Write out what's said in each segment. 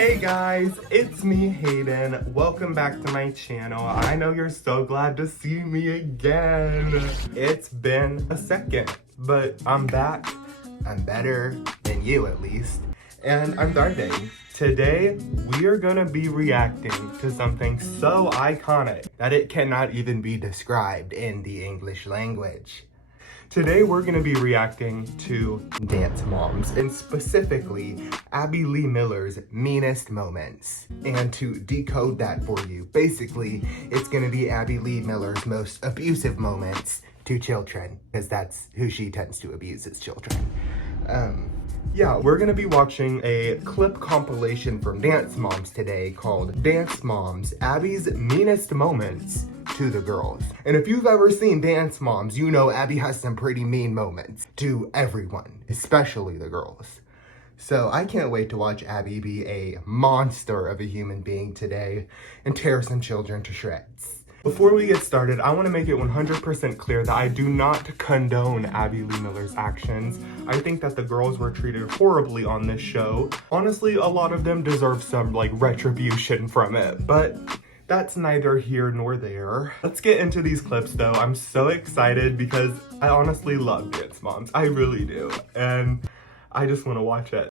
Hey guys, it's me, Hayden. Welcome back to my channel. I know you're so glad to see me again. It's been a second, but I'm back. I'm better than you at least. And I'm starting. Today, we are gonna be reacting to something so iconic that it cannot even be described in the English language. Today we're going to be reacting to Dance Moms, and specifically Abby Lee Miller's meanest moments. And to decode that for you, basically it's going to be Abby Lee Miller's most abusive moments to children, because that's who she tends to abuse, is children. Yeah, we're gonna be watching a clip compilation from Dance Moms today called Dance Moms, Abby's Meanest Moments to the Girls. And if you've ever seen Dance Moms, you know Abby has some pretty mean moments to everyone, especially the girls. So I can't wait to watch Abby be a monster of a human being today and tear some children to shreds. Before we get started, I want to make it 100% clear that I do not condone Abby Lee Miller's actions. I think that the girls were treated horribly on this show. Honestly, a lot of them deserve some, retribution from it, but that's neither here nor there. Let's get into these clips though. I'm so excited because I honestly love Dance Moms. I really do. And I just want to watch it.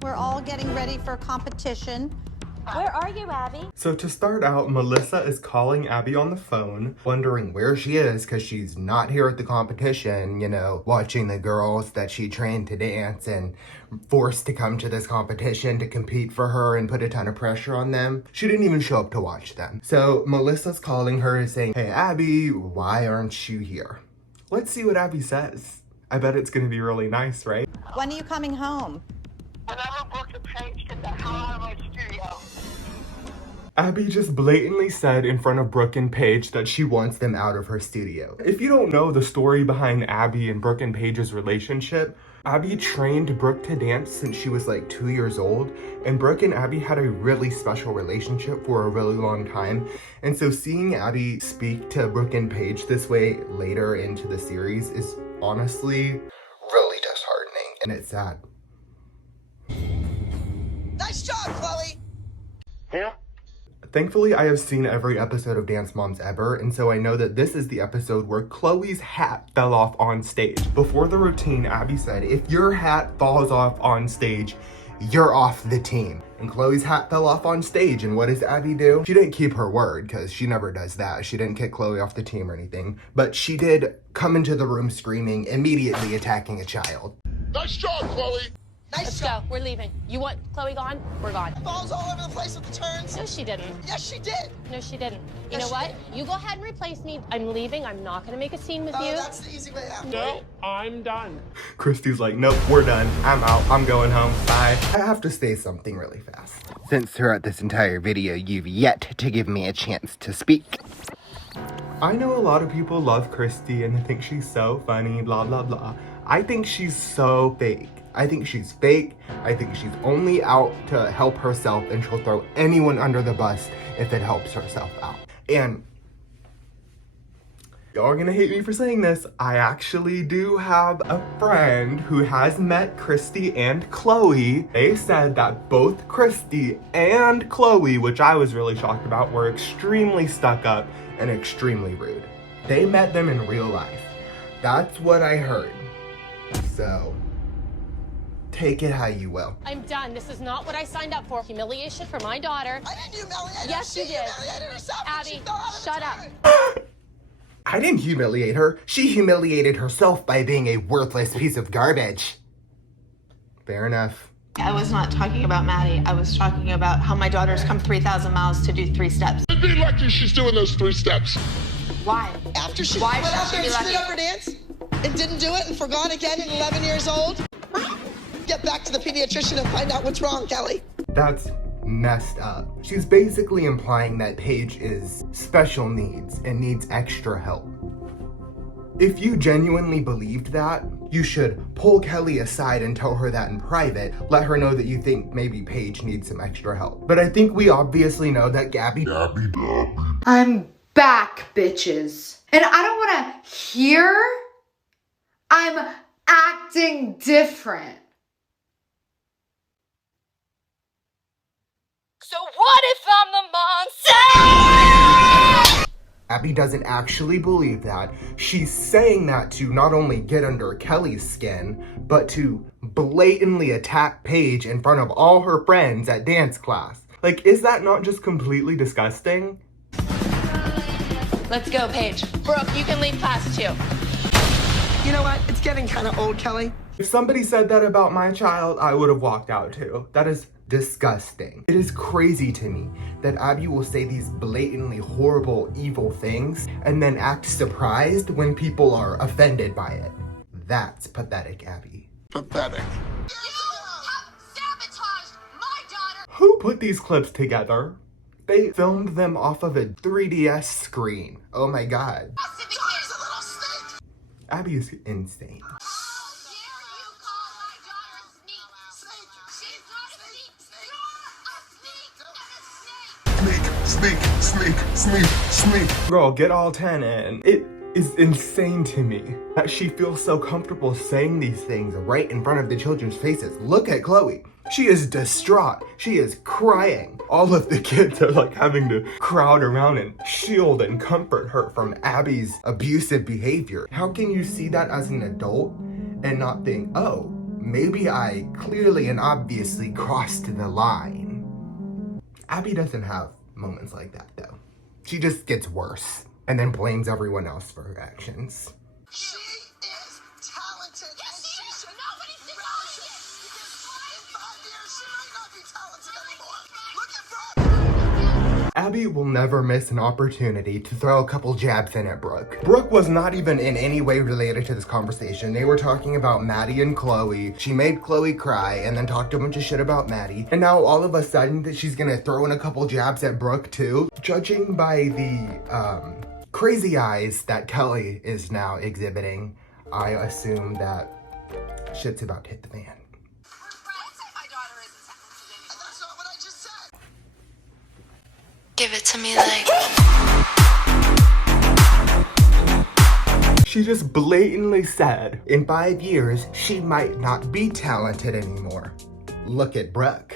We're all getting ready for a competition. Where are you, Abby? So to start out, Melissa is calling Abby on the phone, wondering where she is because she's not here at the competition, watching the girls that she trained to dance and forced to come to this competition to compete for her and put a ton of pressure on them. She didn't even show up to watch them. So Melissa's calling her saying, "Hey Abby, why aren't you here?" Let's see what Abby says. I bet it's gonna be really nice, right? When are you coming home? And I'm gonna book a page, get the hell out of my studio. Abby just blatantly said in front of Brooke and Paige that she wants them out of her studio. If you don't know the story behind Abby and Brooke and Paige's relationship, Abby trained Brooke to dance since she was 2 years old, and Brooke and Abby had a really special relationship for a really long time. And so seeing Abby speak to Brooke and Paige this way later into the series is honestly really disheartening, and it's sad. Nice job, Chloe! Yeah. Thankfully, I have seen every episode of Dance Moms ever, and so I know that this is the episode where Chloe's hat fell off on stage. Before the routine, Abby said, "If your hat falls off on stage, you're off the team." And Chloe's hat fell off on stage, and what does Abby do? She didn't keep her word, because she never does that. She didn't kick Chloe off the team or anything, but she did come into the room screaming, immediately attacking a child. Nice job, Chloe! Let's go. We're leaving. You want Chloe gone? We're gone. Balls all over the place with the turns. No, she didn't. Yes, she did. No, she didn't. You Yes, know she what? did. You go ahead and replace me. I'm leaving. I'm not going to make a scene with Oh, you. that's the easy way out. No, I'm done. Christi's like, "Nope, we're done. I'm out. I'm going home. Bye." I have to say something really fast. Since throughout this entire video, you've yet to give me a chance to speak. I know a lot of people love Christi and they think she's so funny, blah, blah, blah. I think she's so fake. I think she's fake. I think she's only out to help herself, and she'll throw anyone under the bus if it helps herself out. And y'all are gonna hate me for saying this, I actually do have a friend who has met Christi and Chloe. They said that both Christi and Chloe, which I was really shocked about, were extremely stuck up and extremely rude. They met them in real life. That's what I heard. So, take it how you will. I'm done. This is not what I signed up for. Humiliation for my daughter. I didn't humiliate her. Yes, you She did. humiliated herself when she Abby, fell out of the shut up. turn. I didn't humiliate her. She humiliated herself by being a worthless piece of garbage. Fair enough. I was not talking about Maddie. I was talking about how my daughter's come 3,000 miles to do 3 steps. I'd be lucky she's doing those 3 steps. Why? After she Why went should out there she and be screwed lucky? up her dance and didn't do it and forgot again at 11 years old, get back to the pediatrician and find out what's wrong, Kelly. That's messed up. She's basically implying that Paige is special needs and needs extra help. If you genuinely believed that, you should pull Kelly aside and tell her that in private. Let her know that you think maybe Paige needs some extra help. But I think we obviously know that Gabby. I'm back, bitches. And I don't want to hear I'm acting different. Abby doesn't actually believe that. She's saying that to not only get under Kelly's skin, but to blatantly attack Paige in front of all her friends at dance class. Like, is that not just completely disgusting? Let's go, Paige. Brooke, you can leave class too. You know what? It's getting kind of old, Kelly. If somebody said that about my child, I would have walked out too. That is disgusting. It is crazy to me that Abby will say these blatantly horrible, evil things and then act surprised when people are offended by it. That's pathetic, Abby. Pathetic. You have sabotaged my daughter. Who put these clips together? They filmed them off of a 3DS screen. Oh my god. Abby is insane. Sneak. Girl, get all 10 in. It is insane to me that she feels so comfortable saying these things right in front of the children's faces. Look at Chloe. She is distraught. She is crying. All of the kids are like having to crowd around and shield and comfort her from Abby's abusive behavior. How can you see that as an adult and not think, oh, maybe I clearly and obviously crossed the line? Abby doesn't have moments like that though. She just gets worse and then blames everyone else for her actions. She is talented. Yes, she is. Nobody's denying it. In 5 years, she might not be talented anymore. Look at Brooke. Abby will never miss an opportunity to throw a couple jabs in at Brooke. Brooke was not even in any way related to this conversation. They were talking about Maddie and Chloe. She made Chloe cry and then talked a bunch of shit about Maddie. And now all of a sudden that she's gonna throw in a couple jabs at Brooke too. Judging by the crazy eyes that Kelly is now exhibiting, I assume that shit's about to hit the fan. That's not what I just said. Give it to me like... She just blatantly said, in 5 years, she might not be talented anymore. Look at Brooke.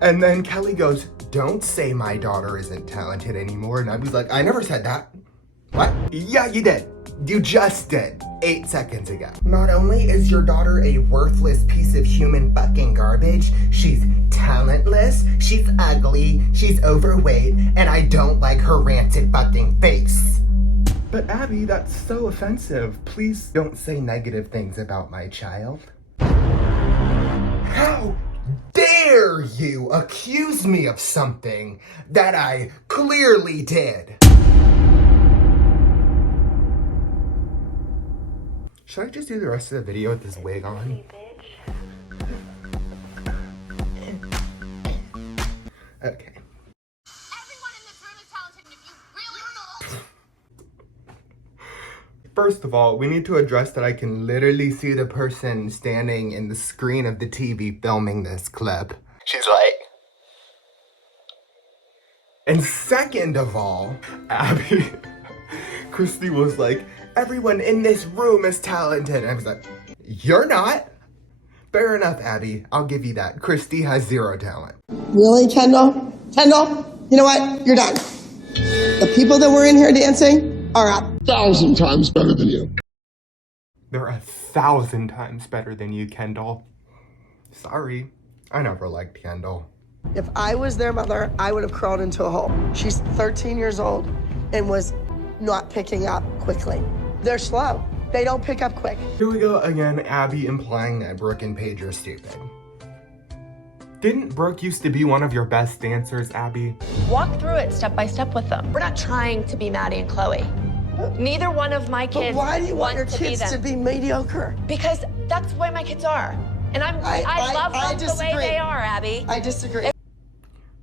And then Kelly goes, don't say my daughter isn't talented anymore. And I was like, I never said that. What? Yeah, you did. You just did. 8 seconds ago. Not only is your daughter a worthless piece of human fucking garbage, she's talentless, she's ugly, she's overweight, and I don't like her rancid fucking face. But Abby, that's so offensive. Please don't say negative things about my child. How dare you accuse me of something that I clearly did? Should I just do the rest of the video with this wig on? Okay. Everyone in this room is talented, and if you really First of all, we need to address that I can literally see the person standing in the screen of the TV filming this clip. She's like... And second of all, Abby, Christi was like, everyone in this room is talented. And I was like, you're not? Fair enough, Abby. I'll give you that. Christi has 0 talent. Really, Kendall? Kendall, you know what? You're done. The people that were in here dancing are out. 1,000 times better than you. They're 1,000 times better than you, Kendall. Sorry. I never liked Kendall. If I was their mother, I would have crawled into a hole. She's 13 years old and was not picking up quickly. They're slow. They don't pick up quick. Here we go again, Abby implying that Brooke and Paige are stupid. Didn't Brooke used to be one of your best dancers, Abby? Walk through it step by step with them. We're not trying to be Maddie and Chloe. Neither one of my kids But why do you want your to be kids them. to be mediocre? Because that's the way my kids are. And I love them the way they are, Abby. I disagree.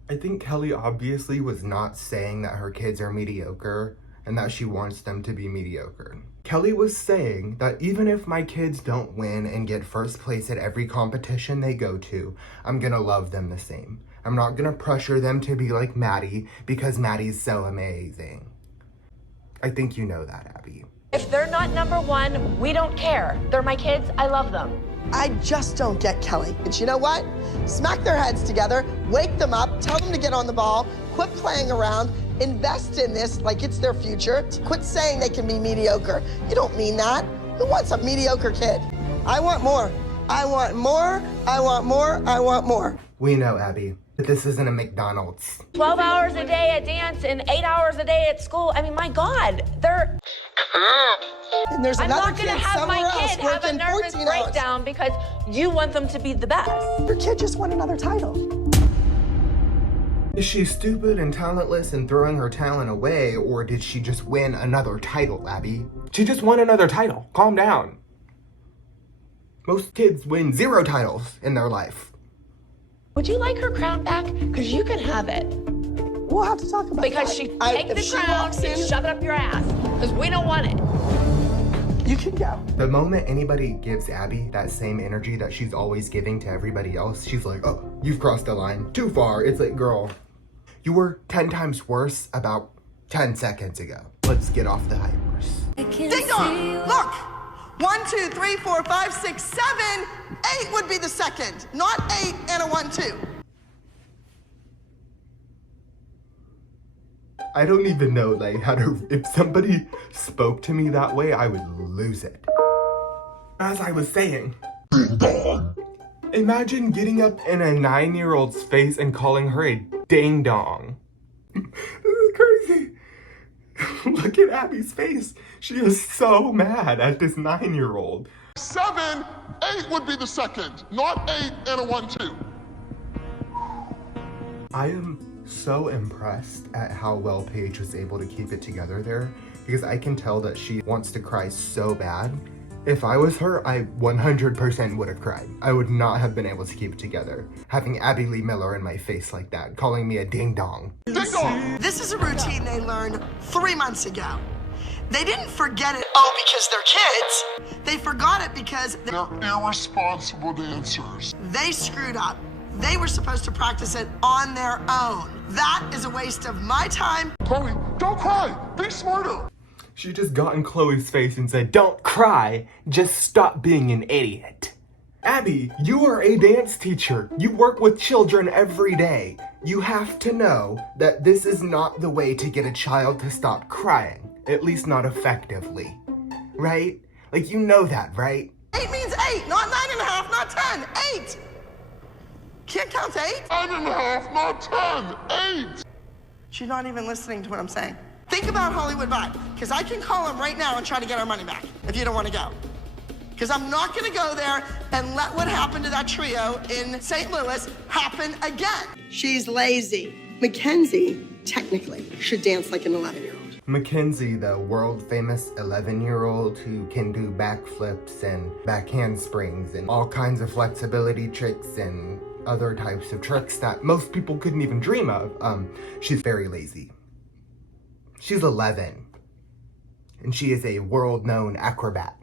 I think Kelly obviously was not saying that her kids are mediocre and that she wants them to be mediocre. Kelly was saying that even if my kids don't win and get first place at every competition they go to, I'm gonna love them the same. I'm not gonna pressure them to be like Maddie because Maddie's so amazing. I think you know that, Abby. If they're not #1, we don't care. They're my kids. I love them. I just don't get Kelly. And you know what? Smack their heads together, wake them up, tell them to get on the ball, quit playing around, invest in this like it's their future. Quit saying they can be mediocre. You don't mean that. Who wants a mediocre kid? I want more. I want more. I want more. I want more. We know, Abby, that this isn't a McDonald's. 12 hours a day at dance and 8 hours a day at school. I mean, my God, they're... And there's I'm another not going to kid have somewhere my else kid have a working nervous 14 hours. breakdown because you want them to be the best. Your kid just won another title. Is she stupid and talentless and throwing her talent away, or did she just win another title, Abby? She just won another title. Calm down. Most kids win 0 titles in their life. Would you like her crown back? Because you can have it. We'll have to talk about Because that. she take the crown and shove it up your ass. Because we don't want it. You can go. The moment anybody gives Abby that same energy that she's always giving to everybody else, she's like, oh, you've crossed the line too far. It's like, girl, you were 10 times worse about 10 seconds ago. Let's get off the high horse. Ding dong! Look! 1, 2, 3, 4, 5, 6, 7. 8 would be the second, not 8 and a 1, 2. I don't even know, like, how to, if somebody spoke to me that way, I would lose it. As I was saying, imagine getting up in a 9-year-old's face and calling her a ding dong. This is crazy. Look at Abby's face. She is so mad at this 9-year-old. 7, 8 would be the second, not 8 and a 1, 2. I am so impressed at how well Paige was able to keep it together there, because I can tell that she wants to cry so bad. If I was her, I 100% would have cried. I would not have been able to keep it together. Having Abby Lee Miller in my face like that, calling me a ding dong. Ding dong! This is a routine they learned 3 months ago. They didn't forget it, because they're kids. They forgot it because They're irresponsible dancers. they screwed up. They were supposed to practice it on their own. That is a waste of my time. Chloe, don't cry! Be smarter! She just got in Chloe's face and said, don't cry, just stop being an idiot. Abby, you are a dance teacher. You work with children every day. You have to know that this is not the way to get a child to stop crying. At least not effectively. Right? Like, you know that, right? 8 means 8, not 9.5, not 10. 8! Can't count to 8? 9.5, not 10, 8! She's not even listening to what I'm saying. Think about Hollywood Vibe, because I can call him right now and try to get our money back if you don't want to go. Because I'm not going to go there and let what happened to that trio in St. Louis happen again. She's lazy. Mackenzie, technically, should dance like an 11-year-old. Mackenzie, the world-famous 11-year-old who can do backflips and back handsprings and all kinds of flexibility tricks and other types of tricks that most people couldn't even dream of, she's very lazy. She's 11, and she is a world-known acrobat.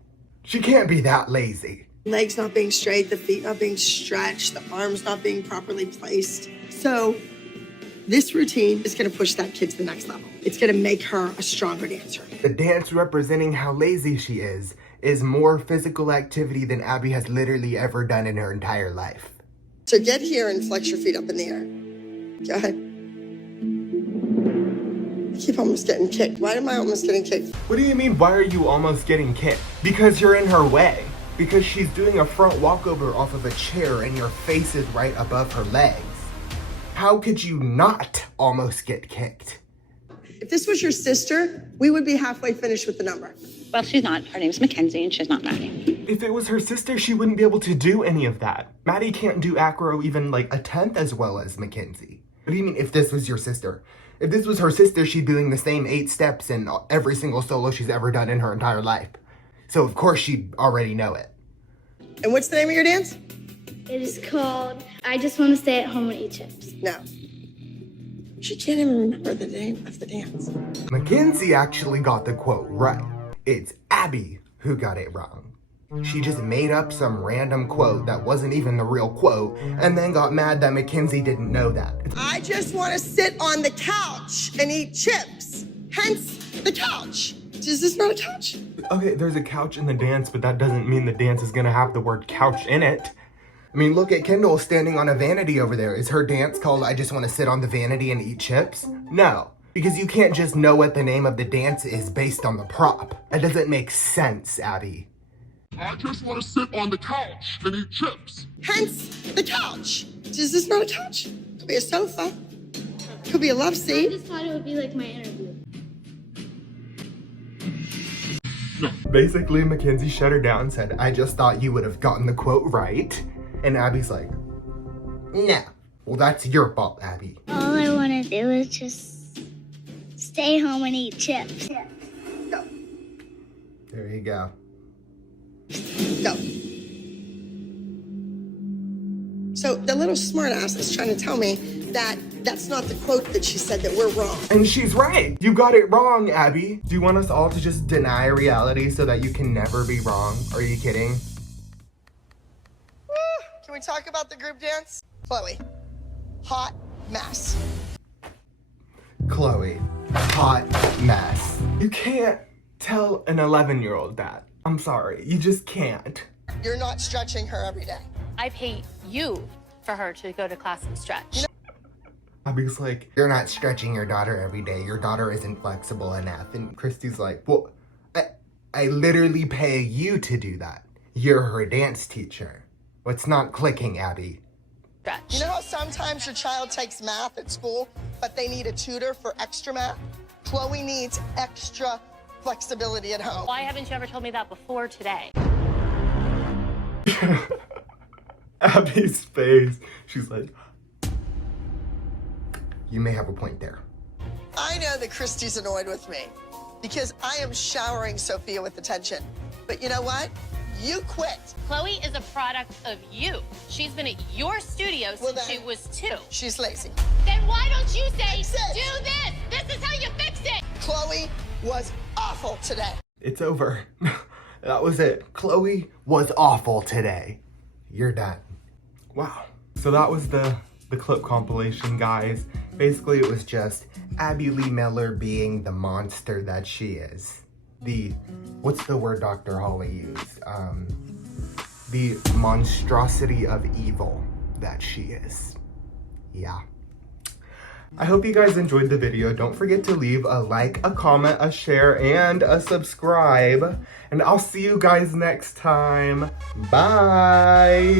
She can't be that lazy. Legs not being straight, the feet not being stretched, the arms not being properly placed. So this routine is going to push that kid to the next level. It's going to make her a stronger dancer. The dance representing how lazy she is more physical activity than Abby has literally ever done in her entire life. So get here and flex your feet up in the air. Go ahead. I keep almost getting kicked. Why am I almost getting kicked? What do you mean, why are you almost getting kicked? Because you're in her way. Because she's doing a front walkover off of a chair and your face is right above her legs. How could you not almost get kicked? If this was your sister, we would be halfway finished with the number. Well, she's not. Her name's Mackenzie, and she's not Maddie. If it was her sister, she wouldn't be able to do any of that. Maddie can't do acro even like a 10th as well as Mackenzie. What do you mean if this was your sister? If this was her sister, she'd be doing the same 8 steps in every single solo she's ever done in her entire life. So of course she'd already know it. And what's the name of your dance? It is called I Just Want to Stay at Home and Eat Chips. No. She can't even remember the name of the dance. Mackenzie actually got the quote right. It's Abby who got it wrong. She just made up some random quote that wasn't even the real quote and then got mad that Mackenzie didn't know that. I just want to sit on the couch and eat chips. Hence the couch. Is this not a couch? Okay, there's a couch in the dance, but that doesn't mean the dance is gonna have the word couch in it. I mean, look at Kendall standing on a vanity over there. Is her dance called I Just Want to Sit on the Vanity and Eat Chips? No. Because you can't just know what the name of the dance is based on the prop. That doesn't make sense, Abby. I just want to sit on the couch and eat chips. Hence the couch. Is this not a couch? Could be a sofa. Could be a love I seat. just thought it would be like my interview. Basically, Mackenzie shut her down and said, I just thought you would have gotten the quote right. And Abby's like, no. Well, that's your fault, Abby. All I want to do is just stay home and eat chips. Go. There you go. Go. So the little smartass is trying to tell me that that's not the quote that she said, that we're wrong. And she's right. You got it wrong, Abby. Do you want us all to just deny reality so that you can never be wrong? Are you kidding? Can we talk about the group dance? Chloe, hot mess. Chloe, hot mess. You can't tell an 11-year-old that. I'm sorry, you just can't. You're not stretching her every day. I pay you for her to go to class and stretch. Abby's like, you're not stretching your daughter every day. Your daughter isn't flexible enough. And Christy's like, well, I literally pay you to do that. You're her dance teacher. What's not clicking, Abby? Stretch. You know how sometimes your child takes math at school, but they need a tutor for extra math? Chloe needs extra flexibility at home. Why haven't you ever told me that before today? Abby's face. She's like, you may have a point there. I know that Christy's annoyed with me because I am showering Sophia with attention. But you know what? You quit. Chloe is a product of you. She's been at your studio since she was 2. She's lazy. Then why don't you say, Fix it. do this? This is how you fix it. Chloe was awful today. It's over. That was it. Chloe was awful today. You're done. Wow. So that was the clip compilation, guys. Basically, it was just Abby Lee Miller being the monster that she is. What's the word Dr. Holly used? The monstrosity of evil that she is. Yeah. I hope you guys enjoyed the video. Don't forget to leave a like, a comment, a share, and a subscribe. And I'll see you guys next time. Bye.